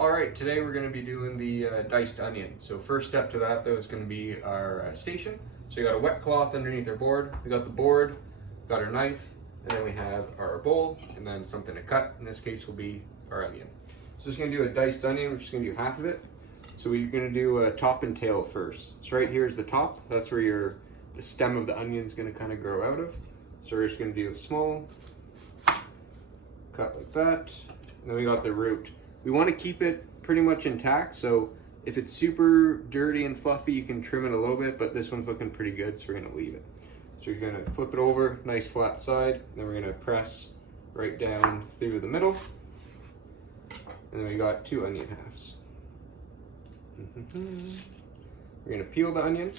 All right, today we're going to be doing the diced onion. So first step to that though is going to be our station. So we got a wet cloth underneath our board. We got the board, got our knife, and then we have our bowl, and then something to cut. In this case will be our onion. So just going to do a diced onion. We're just going to do half of it. So we're going to do a top and tail first. So right here is the top. That's where the stem of the onion is going to kind of grow out of. So we're just going to do a small cut like that. And then we got the root. We want to keep it pretty much intact, so if it's super dirty and fluffy, you can trim it a little bit, but this one's looking pretty good, so we're going to leave it. So you're going to flip it over, nice flat side, and then we're going to press right down through the middle. And then we got 2 onion halves. We're going to peel the onion.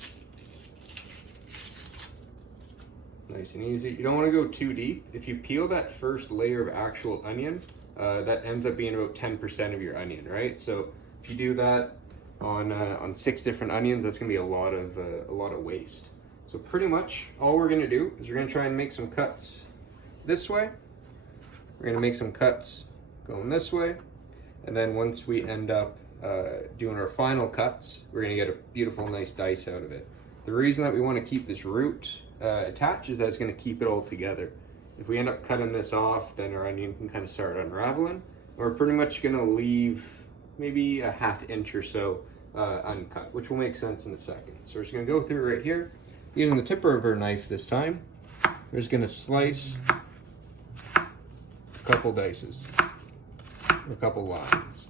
Nice and easy. You don't want to go too deep. If you peel that first layer of actual onion, that ends up being about 10% of your onion, right? So if you do that on 6 different onions, that's gonna be a lot of waste. So pretty much all we're gonna do is we're gonna try and make some cuts this way. We're gonna make some cuts going this way, and then once we end up doing our final cuts, we're gonna get a beautiful, nice dice out of it. The reason that we want to keep this root attached is that it's gonna keep it all together. If we end up cutting this off, then our onion can kind of start unraveling. We're pretty much gonna leave maybe a 1/2 inch or so uncut, which will make sense in a second. So we're just gonna go through right here. Using the tip of our knife this time, we're just gonna slice a couple dices, a couple lines.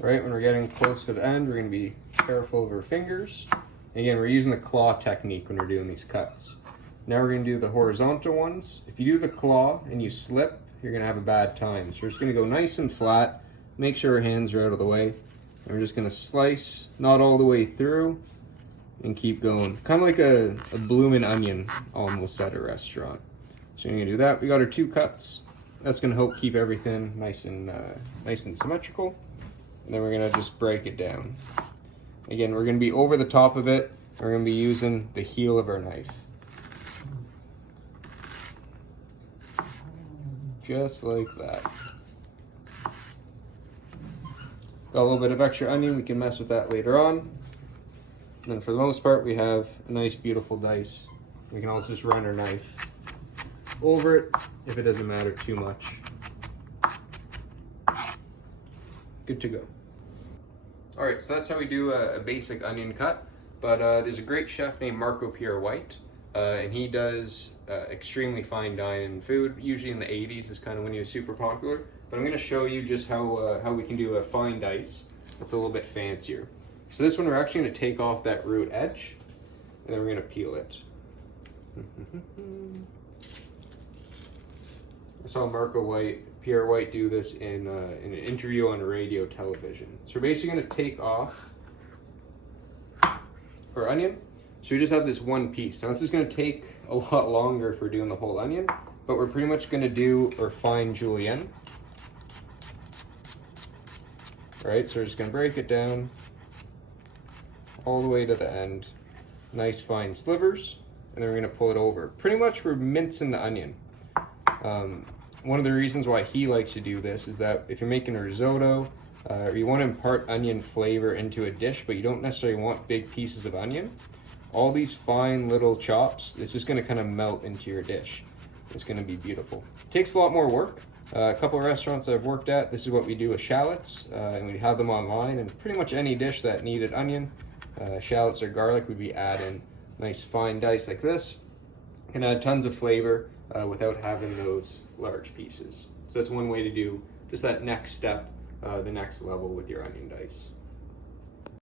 Right, when we're getting close to the end, we're gonna be careful of our fingers. Again, we're using the claw technique when we're doing these cuts. Now we're going to do the horizontal ones. If you do the claw and you slip, you're going to have a bad time. So we're just going to go nice and flat, make sure our hands are out of the way. And we're just going to slice, not all the way through, and keep going. Kind of like a bloomin' onion almost at a restaurant. So you're going to do that. We got our 2 cuts. That's going to help keep everything nice and symmetrical. And then we're going to just break it down. Again, we're going to be over the top of it. We're going to be using the heel of our knife. Just like that. Got a little bit of extra onion, we can mess with that later on. And then for the most part, we have a nice, beautiful dice. We can also just run our knife over it if it doesn't matter too much. Good to go. All right, so that's how we do a basic onion cut. But there's a great chef named Marco Pierre White, and he does extremely fine dining food. Usually in the 80s is kind of when he was super popular. But I'm going to show you just how we can do a fine dice that's a little bit fancier. So this one we're actually going to take off that root edge, and then we're going to peel it. I saw Pierre White do this in an interview on radio television. So we're basically going to take off our onion. So we just have this one piece. Now this is going to take a lot longer if we're doing the whole onion, but we're pretty much going to do our fine julienne. Right, so we're just going to break it down all the way to the end. Nice fine slivers, and then we're going to pull it over. Pretty much we're mincing the onion. One of the reasons why he likes to do this is that if you're making a risotto, or you want to impart onion flavor into a dish, but you don't necessarily want big pieces of onion, all these fine little chops, it's just going to kind of melt into your dish. It's going to be beautiful. It takes a lot more work. A couple of restaurants I've worked at, this is what we do with shallots, and we have them online, and pretty much any dish that needed onion, shallots or garlic, we'd be adding nice fine dice like this. Can add tons of flavor without having those large pieces. So that's one way to do just that next step, the next level with your onion dice.